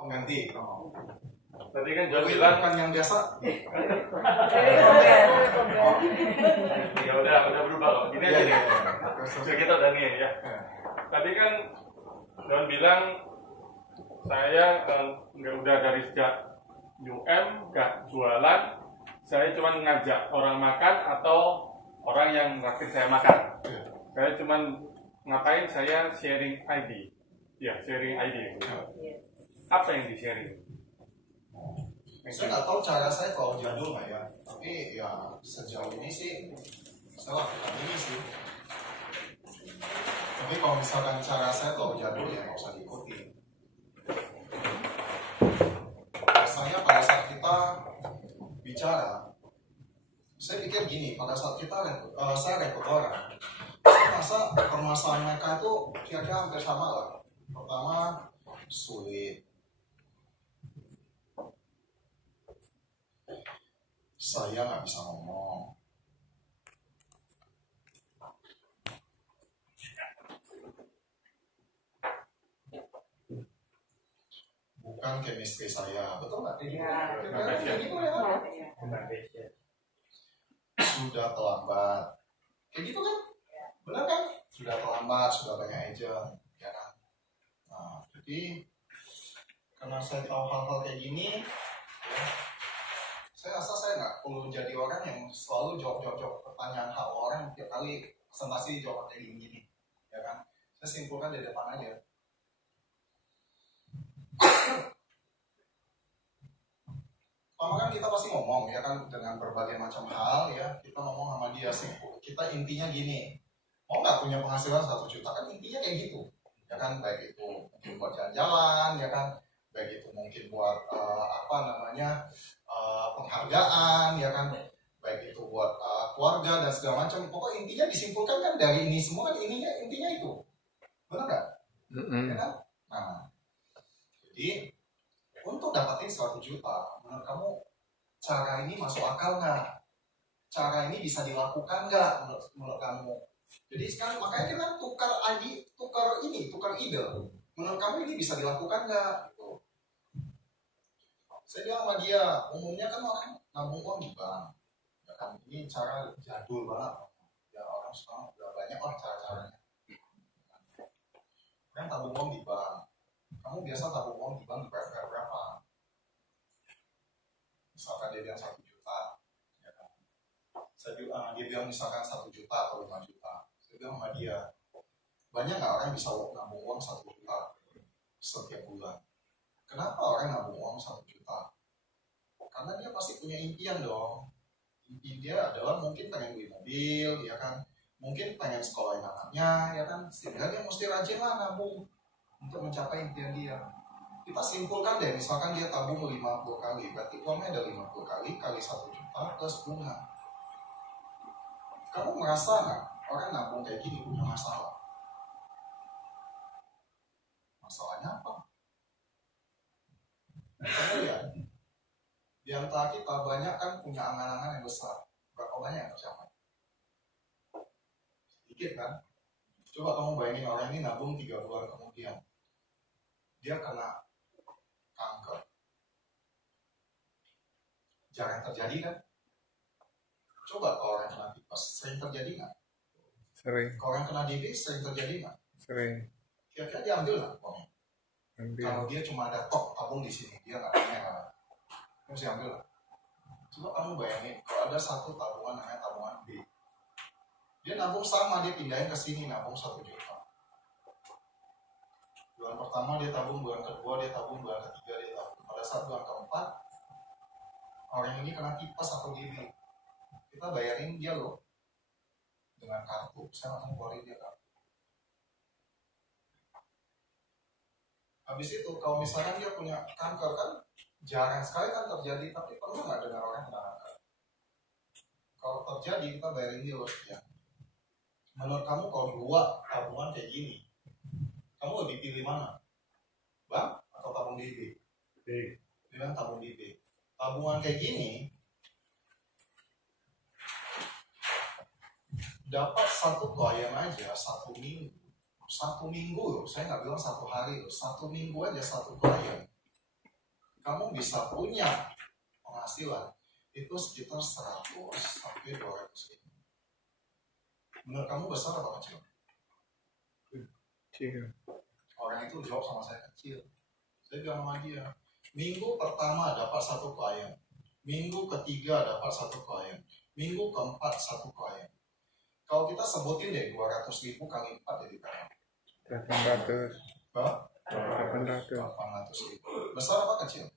Pengganti. Tadi kan John bilang kan yang biasa. Ya udah berubah kok. Gini aja nih. Kita udah nih ya. Tadi kan John bilang saya nggak udah dari sejak UM nggak jualan, saya cuma ngajak orang makan atau orang yang ngasih saya makan. Saya cuma ngapain, saya sharing ID. Ya, sharing ID. Apa yang di-sharing? Saya nggak tahu cara saya kalau jadul nggak ya, tapi ya sejauh ini sih saya lakukan ini sih. Tapi kalau misalkan cara saya kalau jadul ya nggak usah diikuti. Biasanya pada saat kita bicara, saya pikir gini, pada saat saya rekrut orang, saya rasa permasalahan mereka itu kira-kira hampir sama lah. Pertama, sulit. Saya nggak bisa ngomong. Bukan chemistry saya, betul nggak? Kayak gitu ya. Sudah terlambat. Kayak gitu kan? Benar kan? Sudah terlambat, sudah banyak agent, ya kan? Nah, jadi karena saya tahu hal-hal kayak gini, ya, saya rasa saya nggak perlu jadi orang yang selalu jawab pertanyaan hal orang tiap kali presentasi jawab kayak gini, ya kan? Saya simpulkan di depan aja. Pertama kan kita pasti ngomong, ya kan, dengan berbagai macam hal, ya. Kita ngomong sama dia, kita intinya gini, mau nggak punya penghasilan 1 juta, kan intinya kayak gitu, ya kan? Baik itu mungkin buat jalan-jalan, ya kan? Baik itu mungkin buat penghargaan, ya kan, baik itu buat keluarga dan segala macam. Pokoknya intinya disimpulkan kan dari ini semua kan intinya itu, benar nggak? Ya kan? Nah, jadi untuk dapatin 100 juta, menurut kamu cara ini masuk akal nggak? Cara ini bisa dilakukan nggak menurut kamu? Jadi sekarang makanya kita tukar ide. Menurut kamu ini bisa dilakukan nggak? Saya bilang sama dia, umumnya kan orang nabung uang di bank, ya kan, ini cara jadul banget, ya orang sekarang udah banyak lah cara-caranya. Kan tabung uang di bank, kamu biasa tabung uang di bank berapa? Misalkan dia bilang 1 juta, ya kan. Dia bilang misalkan 1 juta atau 5 juta, saya bilang sama dia, banyak nggak orang bisa nabung uang 1 juta setiap bulan? Kenapa orang nabung uang 1 juta? Karena dia pasti punya impian dong. Impian dia adalah mungkin pengen beli mobil, ya kan? Mungkin pengen sekolahin anaknya, ya kan? Sehingga dia mesti rajin lah nabung untuk mencapai impian dia. Kita simpulkan deh, misalkan dia tabung 50 kali, berarti uangnya ada 50 kali 1 juta plus bunga. Kamu merasa nggak orang nabung kayak gini punya masalah? Masalahnya apa? Kamu lihat, di antara kita banyak kan punya angan-angan yang besar. Berapa banyak yang tercapai? Sedikit kan? Coba kamu bayangin orang ini nabung 3 bulan kemudian dia kena kanker. Jarang terjadi kan? Coba kalau orang kena tipes, sering terjadi nggak? Sering. Kalau orang kena DB, sering terjadi nggak? Sering. Kira-kira dia ambil nggak uangnya? Kalau dia cuma ada tabung di sini, dia nggak punya kan? Mesti ambil lah. Coba kamu bayangin, kalau ada satu tabungan namanya tabungan B, dia nabung sama, dia pindahin ke sini nabung 1 juta. Bulan pertama dia tabung, bulan kedua dia tabung, bulan ketiga dia tabung. Pada saat bulan keempat, orang ini kena tipes atau DB, kita bayarin dia loh dengan kartu, saya langsung keluarin dia kartu. Habis itu kalau misalkan dia punya kanker kan jarang sekali kan terjadi, tapi pernah nggak dengar orang kena kanker? Kalau terjadi kita bayarin dia loh ya. Menurut kamu kalau 2 tabungan kayak gini, kamu lebih pilih mana? Bank atau tabung DB? Bilang tabung DB. Tabungan kayak gini dapat 1 klien aja 1 minggu. 1 minggu loh, saya nggak bilang 1 hari loh, 1 minggu aja 1 klien kamu bisa punya penghasilan itu sekitar 100 sampai 200 ribu. Menurut kamu besar atau kecil? Kecil. Orang itu jawab sama saya kecil. Saya bilang sama dia, minggu pertama dapat 1 klien, minggu ketiga dapat 1 klien, minggu keempat 1 klien. Kalau kita sebutin deh 200 ribu kali 4 jadi berapa? 800. Berapa? 800. 800 ribu. Besar apa kecil?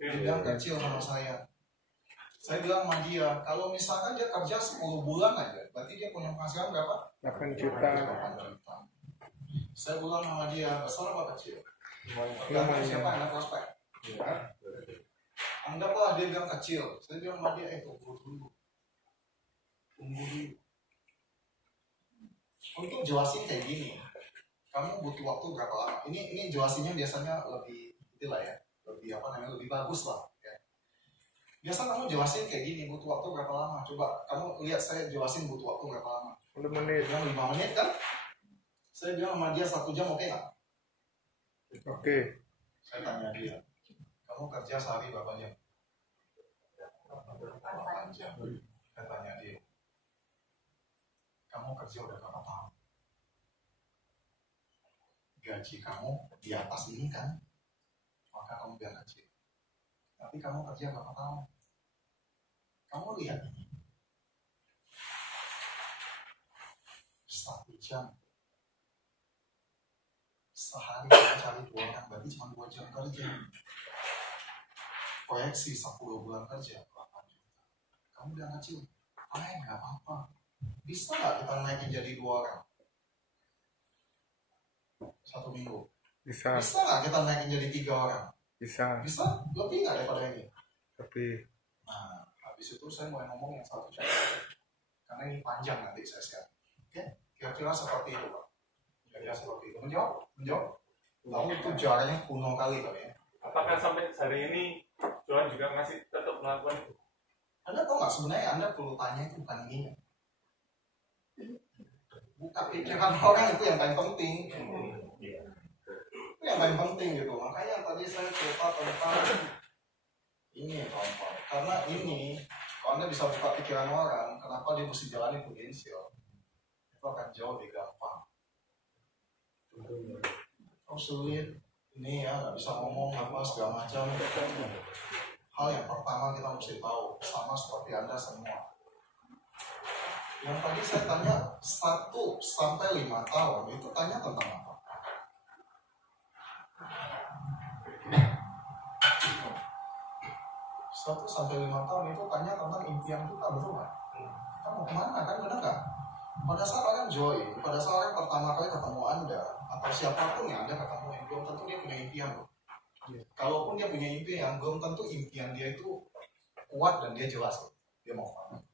Dia bilang kecil sama saya. Saya bilang sama dia, kalau misalkan dia kerja 10 bulan aja, berarti dia punya penghasilan berapa? 8 juta. 8 juta. Saya bilang sama dia, besar apa kecil? Lumayan. Siapa yang ada prospek? Anggaplah dia bilang kecil. Saya bilang sama dia, tunggu dulu. Untuk jelasin kayak gini, kamu butuh waktu berapa lama? Ini jelasinnya biasanya lebih itulah ya, lebih bagus lah. Ya. Biasa kamu jelasin kayak gini, butuh waktu berapa lama? Coba kamu lihat saya jelasin butuh waktu berapa lama. 10 menit. Dia bilang 5 menit kan? Saya bilang sama dia 1 jam oke nggak? Oke. Saya tanya dia, kamu kerja sehari berapa jam? 8 jam. Saya tanya dia, kamu kerja udah berapa tahun? Gaji kamu di atas ini kan? Maka kamu bilang kecil. Tapi kamu kerja berapa tahun? Kamu lihat ini. 1 jam. Sehari kamu cari 2 orang, berarti cuma 2 jam kerja. Proyeksi 10 bulan kerja, 8 juta. Kamu bilang kecil, nggak apa-apa. Bisa nggak kita naikin jadi 2 orang? 1 minggu. Bisa. Bisa nggak kita naikin jadi 3 orang? Bisa. Bisa? Lebih nggak daripada ini? Tapi. Nah, habis itu saya mau ngomong yang 1 juta. Karena ini panjang nanti saya share. Oke? Kira-kira seperti itu, Pak. Kira-kira seperti itu. Menjawab? Lalu itu jaraknya kuno kali Pak ya. Apakah sampai hari ini Tuhan juga masih tetap melakukan itu? Anda tahu nggak sebenarnya Anda perlu tanya itu bukan ini. Bukan pikiran orang itu yang paling penting. Itu yang paling penting gitu. Makanya tadi saya cerita tentang ini kawan-kawan. Karena ini, kalau Anda bisa buka pikiran orang, kenapa dia mesti jalani prudensial, itu akan jauh lebih gampang. Oh sulit, ini ya nggak bisa ngomong apa segala macam. Hal yang pertama kita mesti tahu, sama seperti Anda semua. Yang tadi saya tanya 1 sampai 5 tahun, itu tanya tentang apa? Satu sampai 5 tahun itu tanya tentang impian kita, betul nggak? Kita mau kemana kan, benar nggak? Pada saat orang join, pada saat orang pertama kali ketemu Anda, atau siapapun yang Anda ketemu, belum tentu dia punya impian loh. Kalaupun dia punya impian, belum tentu impian dia itu kuat dan dia jelas loh. Dia mau kemana.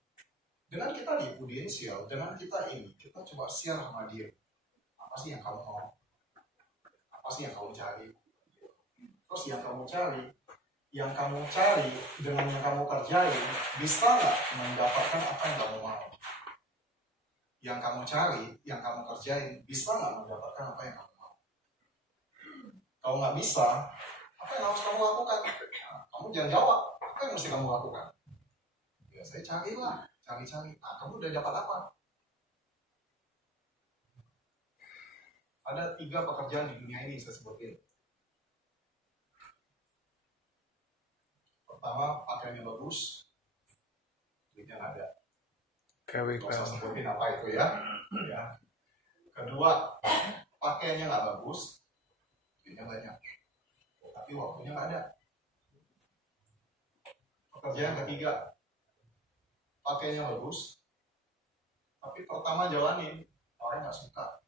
Dengan kita di prudensial, dengan kita ini, kita coba share sama dia. Apa sih yang kamu mau? Apa sih yang kamu cari? Terus yang kamu cari dengan yang kamu kerjain, bisa nggak mendapatkan apa yang kamu mau? Yang kamu cari, yang kamu kerjain, bisa nggak mendapatkan apa yang kamu mau? Kalau nggak bisa, apa yang harus kamu lakukan? Nah, kamu jangan jawab, apa yang mesti kamu lakukan? Ya saya carilah. Cari-cari, kamu udah dapat apa? Ada 3 pekerjaan di dunia ini saya sebutin. Pertama, pakaiannya bagus, duitnya nggak ada. Nggak usah sebutin apa itu ya. Kedua, pakaiannya nggak bagus, duitnya banyak, tapi waktunya nggak ada. Pekerjaan ketiga, pakainya bagus, tapi pertama jalanin orang nggak suka,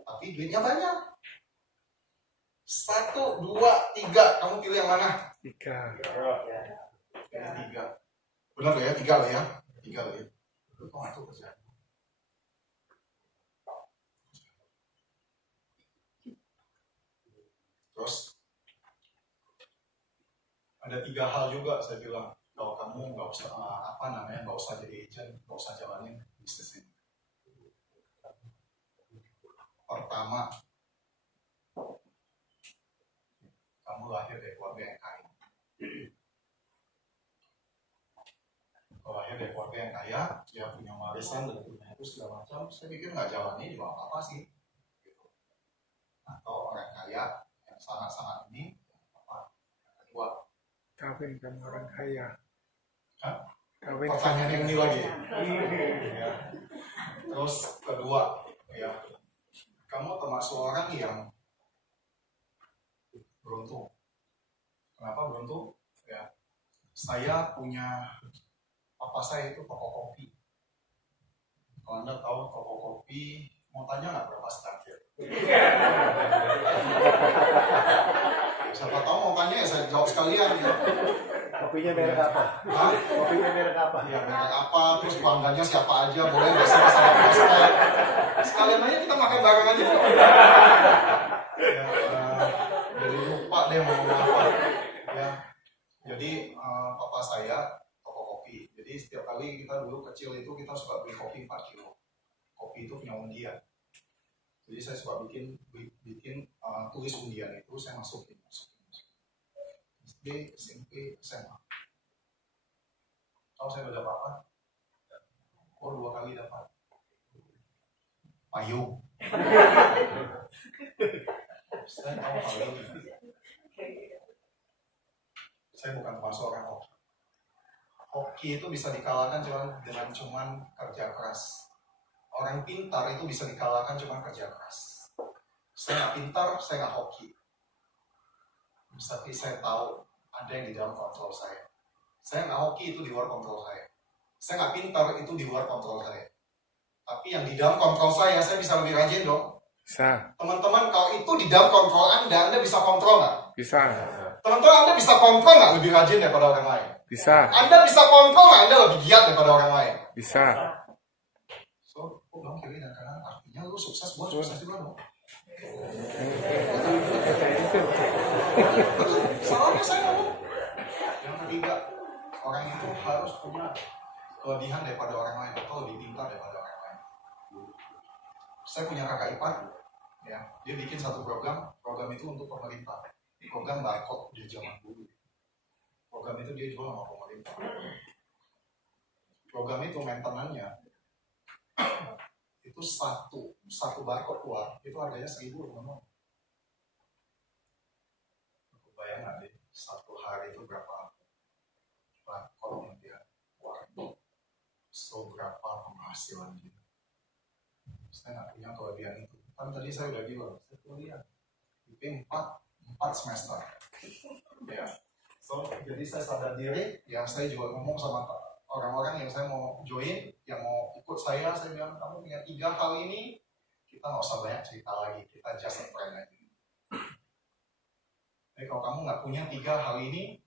tapi duitnya banyak. 1, 2, 3, kamu pilih yang mana? 3. Pilih 3. Benar gak ya? 3 lah ya. 3 lah ya. Itu kok nggak kerja. Terus ada 3 hal juga saya bilang. Kalau kamu nggak usah nggak usah jadi agent, nggak usah jalanin bisnis ini. Pertama, keluarga yang kaya. Kalau lahir dari keluarga yang kaya, dia punya warisan dan punya itu segala macam, saya pikir nggak jalannya juga apa-apa sih. Gitu. Atau orang kaya yang sangat-sangat ini, apa? Kedua. Kawin sama orang kaya. Hah? Kawin Pertanyaan yang ini lagi. Ya. Terus kedua, ya, kamu termasuk orang yang beruntung. Kenapa beruntung? Ya, saya punya papa saya itu toko kopi. Kalau Anda tahu toko kopi, mau tanya nggak berapa stafir? Siapa tahu mau tanya ya saya jawab sekalian. Ya. Kopinya merek apa? Hah? Kopinya merek apa? Ya merek apa, terus pelanggannya siapa aja, boleh nggak sih saya pastel. Sekalian aja kita makan bareng aja. Ya, jadi lupa deh mau ngomong apa. Ya, jadi papa saya toko kopi. Jadi setiap kali kita dulu kecil itu kita suka beli kopi 4 kilo. Kopi itu punya undian. Jadi saya suka bikin tulis undian itu saya masukin. SD, SMP, SMA. Tahu saya udah dapat apa? Oh, 2 kali dapat. Payung. Saya tahu payung. Saya bukan termasuk orang hoki. Hoki itu bisa dikalahkan dengan cuman kerja keras. Orang pintar itu bisa dikalahkan cuman kerja keras. Saya nggak pintar, saya nggak hoki. Tapi saya tahu ada yang di dalam kontrol saya. Saya nggak hoki itu di luar kontrol saya. Saya nggak pintar itu di luar kontrol saya. Tapi yang di dalam kontrol saya bisa lebih rajin dong. Bisa. Teman-teman, kalau itu di dalam kontrol Anda bisa kontrol nggak? Bisa. Teman-teman, Anda bisa kontrol nggak lebih rajin daripada orang lain? Bisa. Anda bisa kontrol nggak Anda lebih giat daripada orang lain? Bisa. So, aku bilang kiri dan kanan, artinya lu sukses, gua sukses juga dong. Salahnya saya ngomong. Yang ketiga, orang itu harus punya kelebihan daripada orang lain atau lebih pintar daripada orang lain. Saya punya kakak ipar, ya, dia bikin satu program itu untuk pemerintah. Program barcode di zaman dulu. Program itu dia jual sama pemerintah. Program itu maintenance-nya itu satu barcode keluar itu harganya 1.000 teman-teman. Bayang nggak deh, satu hari itu berapa barcode yang dia keluarin, so berapa penghasilan dia. Saya nggak punya kelebihan itu. Kan tadi saya udah bilang, saya kuliah IP 4 semester. Ya, so jadi saya sadar diri. Ya saya juga ngomong sama orang-orang yang saya mau join, yang mau ikut saya bilang, kamu punya 3 hal ini, kita nggak usah banyak cerita lagi, kita just a friend aja. Jadi kalau kamu nggak punya 3 hal ini,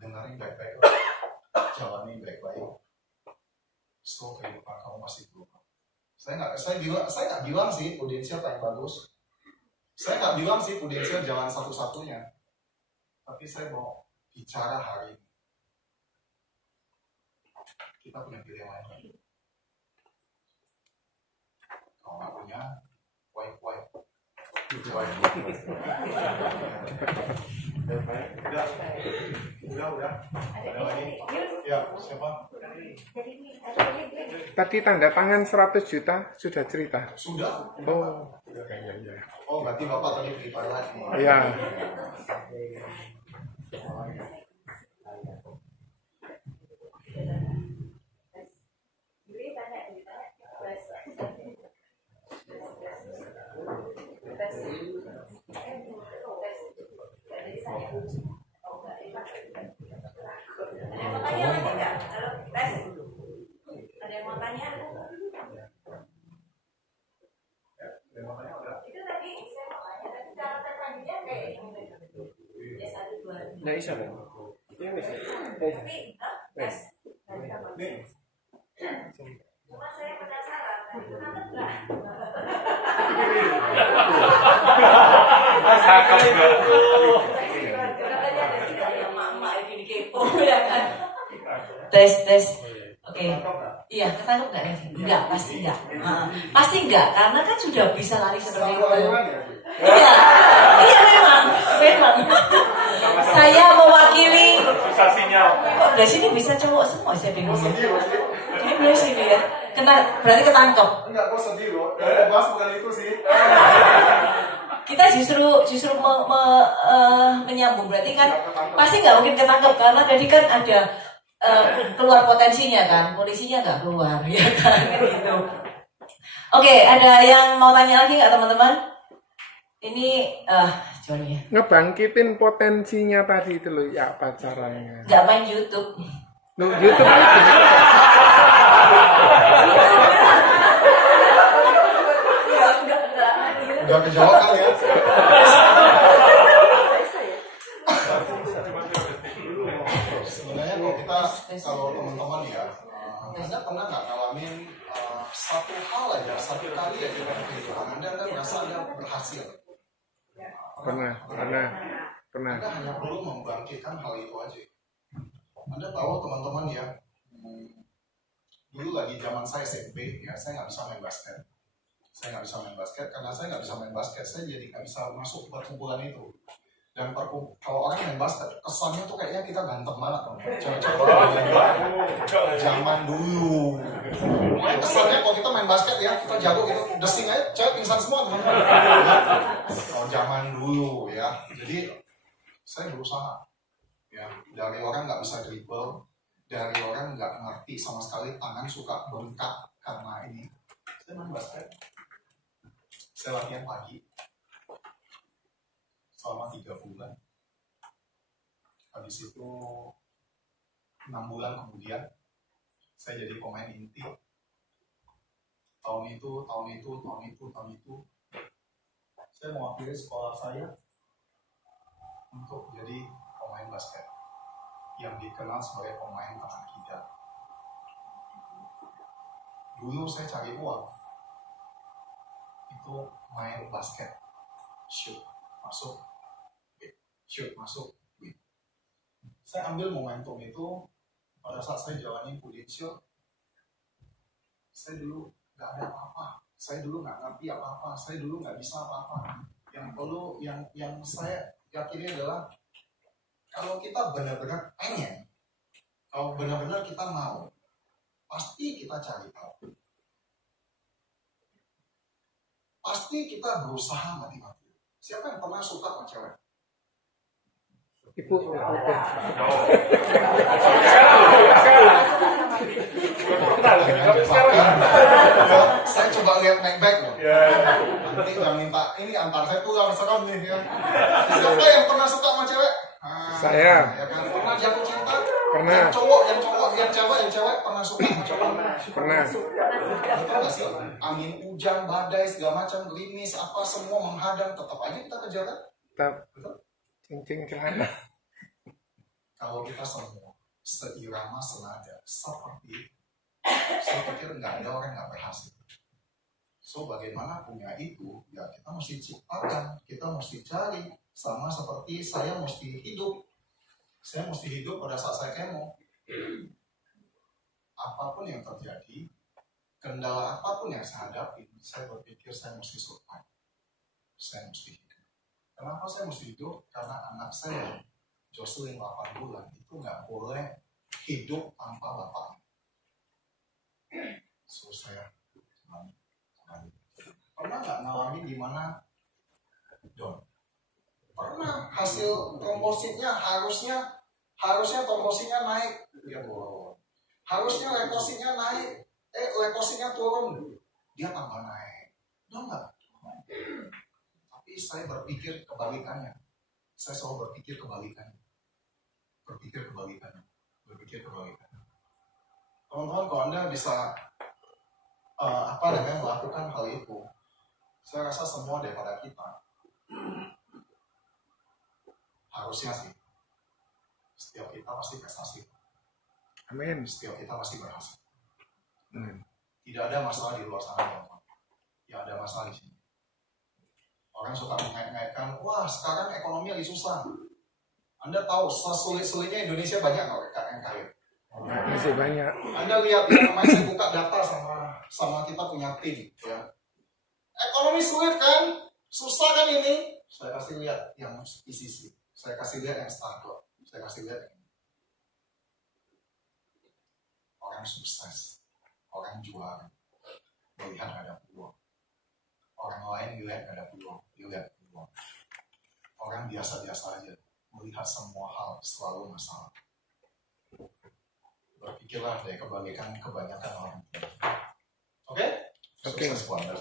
dengerin baik-baik, jalanin baik-baik. So kehidupan kamu masih berubah. Saya nggak bilang sih Prudensial paling bagus. Saya nggak bilang sih Prudensial jalan satu-satunya. Tapi saya mau bicara hari ini. Kita punya pilihan lain lagi. Kalau nggak punya, wipe. Udah. Ada lagi? Ya, siapa? Tadi tanda tangan 100 juta sudah cerita. Sudah. Oh. Oh, berarti Bapak tadi beli pilot. Iya. Ada yang mau tanya? Itu tadi saya mau tanya, tapi cara terpanjangnya kayak ya 1, 2. Nggak bisa kan? Tapi, tes. Cuma saya penasaran, itu nangkep nggak? Cakep nggak? Katanya ada tidak ya emak-emak ini kepo ya kan? Tes. Oke. Iya, ketangkep nggak nih? Enggak, pasti enggak. Pasti enggak, karena kan sudah bisa lari seperti itu. Iya memang. sebelah sini bisa cowok semua saya bingung. Ini benar sini ya. Berarti ketangkep. Enggak, kok sedih loh. Yang bahas bukan itu sih. Kita justru menyambung, berarti kan pasti nggak mungkin ketangkep karena tadi kan ada keluar potensinya kan, polisinya nggak keluar ya kan gitu. Oke, ada yang mau tanya lagi nggak teman-teman? Ini Johnny ya. Ngebangkitin potensinya tadi itu loh, ya apa caranya? Nggak main YouTube. Loh, YouTube itu Udah kejawab kan ya? Sebenarnya kalau teman-teman ya, Anda pernah nggak ngalamin satu hal aja, satu kali aja dalam kehidupan Anda merasa Anda berhasil? pernah. Anda hanya perlu membangkitkan hal itu aja. Anda tahu teman-teman ya, dulu lagi zaman saya SMP ya, saya nggak bisa main basket. Saya nggak bisa main basket karena saya nggak bisa main basket, saya jadi nggak bisa masuk perkumpulan itu. Dan kalau orang main basket, kesannya tuh kayaknya kita ganteng banget, cewek-cewek zaman dulu. Kesannya kalau kita main basket ya, kita jago gitu, desing aja, cewek pingsan semua. Kalau zaman dulu ya, jadi saya berusaha. Ya, dari orang nggak bisa dribble, dari orang nggak ngerti sama sekali, tangan suka bengkak karena ini. Saya main basket. Saya latihan pagi selama 3 bulan. Habis itu 6 bulan kemudian saya jadi pemain inti. Tahun itu saya mewakili sekolah saya untuk jadi pemain basket yang dikenal sebagai pemain tangan kidal. Dulu saya cari uang. Itu main basket, shoot masuk, Saya ambil momentum itu pada saat saya jalani Prudential. Saya dulu nggak ada apa-apa, saya dulu nggak ngerti apa-apa, saya dulu nggak bisa apa-apa. Yang saya yakini adalah kalau kita benar-benar pengen, kalau benar-benar kita mau, pasti kita cari tahu. Pasti kita berusaha mati-mati. Siapa yang pernah suka sama cewek? Ibu. Saya coba lihat back loh. Nanti yang minta ini antar saya pulang serem nih ya. Siapa yang pernah suka sama cewek? Saya. Ya kan? Pernah jatuh cinta? Pernah. Yang cewek pernah suka sama cowok? Pernah. Betul nggak sih? Angin hujan, badai, segala macam, gerimis, apa semua menghadang, tetap aja kita kejar kan? Tetap. Betul? Cincin celana. Kalau kita semua seirama senada seperti, saya pikir nggak ada orang yang nggak berhasil. So bagaimana punya itu? Ya kita mesti ciptakan, kita mesti cari. Sama seperti saya mesti hidup. Saya mesti hidup pada saat saya kemo. Apapun yang terjadi, kendala apapun yang saya hadapi, saya berpikir saya mesti survive. Saya mesti hidup. Kenapa saya mesti hidup? Karena anak saya, Jocelyn 8 bulan, itu nggak boleh hidup tanpa bapaknya. So saya pernah nggak ngalamin di mana, Don? Pernah hasil trombositnya harusnya trombositnya naik, dia turun. Harusnya leukositnya naik, leukositnya turun, dia tambah naik. Tahu nggak? Tapi saya berpikir kebalikannya. Saya selalu berpikir kebalikannya. Teman-teman, kalau Anda bisa melakukan hal itu, saya rasa semua daripada kita harusnya sih, setiap kita pasti prestasi. Amin. Setiap kita pasti berhasil. Tidak ada masalah di luar sana, teman-teman. Ya ada masalah di sini. Orang suka mengait-ngaitkan, wah sekarang ekonomi lagi susah. Anda tahu sesulit-sulitnya Indonesia banyak nggak UMKM kaya? Masih banyak. Anda lihat ya, kemarin saya buka data sama kita punya tim ya. Ekonomi sulit kan? Susah kan ini? Saya kasih lihat yang PCC. Saya kasih lihat yang startup. Saya kasih lihat yang ini. orang sukses, orang juara, melihat ada peluang. Orang lain melihat ada peluang, dilihat peluang. Orang biasa-biasa aja, melihat semua hal selalu masalah. Berpikirlah dari kebalikan kebanyakan orang. Oke? Oke. Sukses buat Anda.